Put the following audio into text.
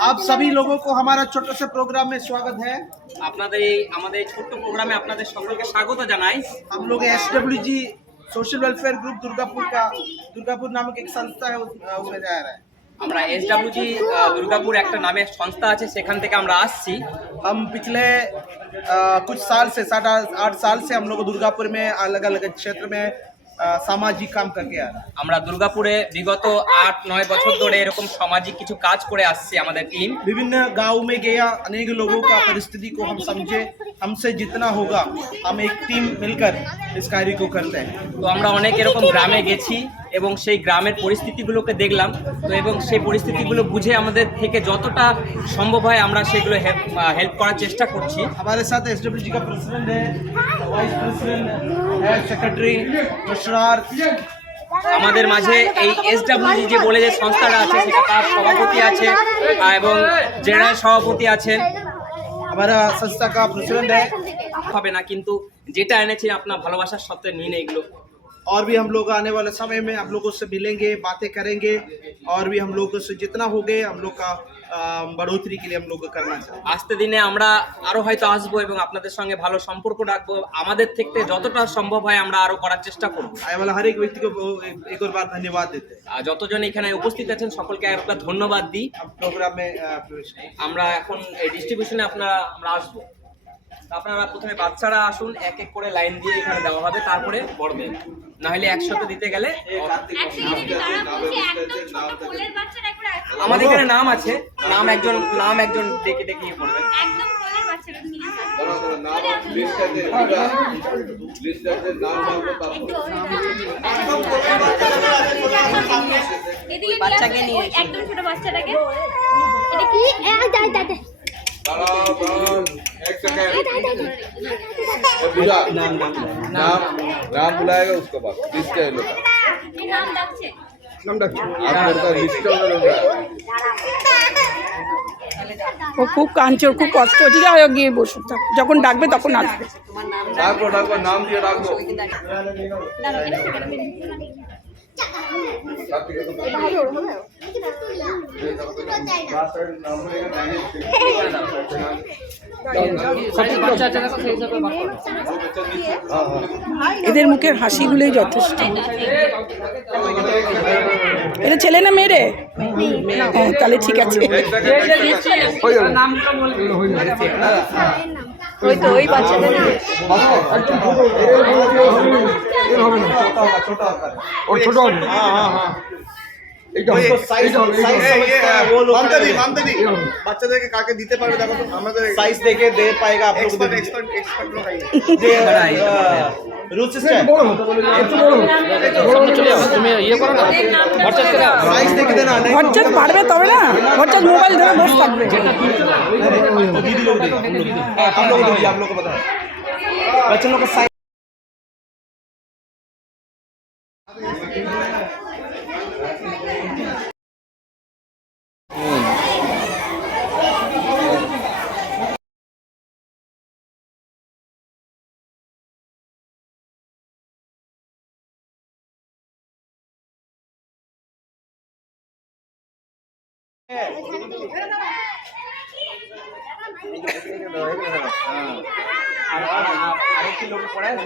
आप सभी लोगों को हमारा छोटे से प्रोग्राम में स्वागत है। আপনাদের এই আমাদের ছোট্ট প্রোগ্রামে আপনাদের সকলকে স্বাগত জানাই। हम लोग SWG social welfare group Durgapur नामक एक संस्था है, उसमें जा रहा है। আমরা এসডব্লিউজি দুর্গাপুর একটা নামে সংস্থা আছে, সেখান থেকে আমরা আসছি। हम पिछले कुछ साल से 7-8 साल से हम लोग दुर्गापुर में अलग अलग क्षेत्र में सामाजिक काम करके आ रहे हैं। আমরা দুর্গাপুরে বিগত 8-9 বছর ধরে এরকম সামাজিক কিছু কাজ করে আসছি। আমাদের টিম विभिन्न गाँव में गया, अनेक लोगों का परिस्थिति को हम समझे, हमसे जितना होगा हम एक टीम मिलकर इस कार्य को करते हैं। তো আমরা অনেক এরকম গ্রামে গেছি এবং সেই গ্রামের পরিস্থিতিগুলোকে দেখলাম। তো এবং সেই পরিস্থিতিগুলো বুঝে আমাদের থেকে যতটা সম্ভব হয় আমরা সেগুলো হেল্প করার চেষ্টা করছি। हमारे साथ SWG का प्रेसिडेंट है, वाइस प्रेसिडेंट है, सेक्रेटरी, ट्रेजरर। আমাদের মাঝে এই এসডব্লিউজি যে বলে যে সংস্থাটা আছে সেটা তার সভাপতি আছে এবং জেনারেল সভাপতি আছেন। हमारा संस्था का प्रेसिडेंट है। হবে না, কিন্তু যেটা এনেছি আপনার ভালোবাসার সত্ত্বে নিন এগুলো। और भी हम लोग आने वाले समय में हम लोगों से मिलेंगे, बातें करेंगे और भी हम लोगों से जितना हो गए हम लोग का बढ़ोतरी के लिए हम लोग करना चाहते हैं। আসতে দিনে আমরা আরো হয়তো আসবো এবং আপনাদের সঙ্গে ভালো সম্পর্ক রাখবো। আমাদের থেকে যতটা সম্ভব হয় আমরা আরো করার চেষ্টা করব। आने वाला हर एक व्यक्ति को एक और बार धन्यवाद देते हैं। আর যতজন এখানে উপস্থিত আছেন সকলকে একবার ধন্যবাদ দিই। हम प्रोग्राम में प्रवेश करें। আমরা এখন এই ডিস্ট্রিবিউশনে আমরা আসবো। আপনারা প্রথমে বাচ্চারা আসুন, এক এক করে লাইন দিয়ে এখানে দেওয়া হবে, তারপরে বড়দের। না হলে একসাথে দিতে গেলে আমাদের এখানে নাম আছে, নাম একজন ডেকে ডেকে পড়বেন। বাচ্চাকে নিয়ে একদম ছোট বাচ্চাটাকে এটা কি नाम बुलाएगा उसके बाद लिस्ट है लोग নাম ডাকছে आप लोग का लिस्ट ও খুব কাঁদছে, ওর খুব কষ্ট হচ্ছে। যাই হোক, গিয়ে বসুন, যখন ডাকবে তখন আসবে। डाको डाको नाम दिया डाको এদের মুখের হাসিগুলোই যথেষ্ট। এটা ছেলে না মেয়ে রে? হ্যাঁ, তাহলে ঠিক আছে। ওই তো ওই বাচ্চাদের বাচ্চাদেরকে কাকে দিতে পারবে দেখো তো, আমাদের সাইজ দেখে দে পাएगा आप लोग एक्सपर्ट लोग आइए যে রুচি से বড় একটু বড় চলে যাও, তুমি ইয়ে করো না, খরচা করে সাইজ দেখে দেনা, খরচা পারবে তবে না, খরচা মোবাইল ধরে বসে থাকবে। दीदी लोग हम लोग दीजिए, आप लोग को बताओ बच्चों लोग का साइज আরেকটি লোক পড়ায়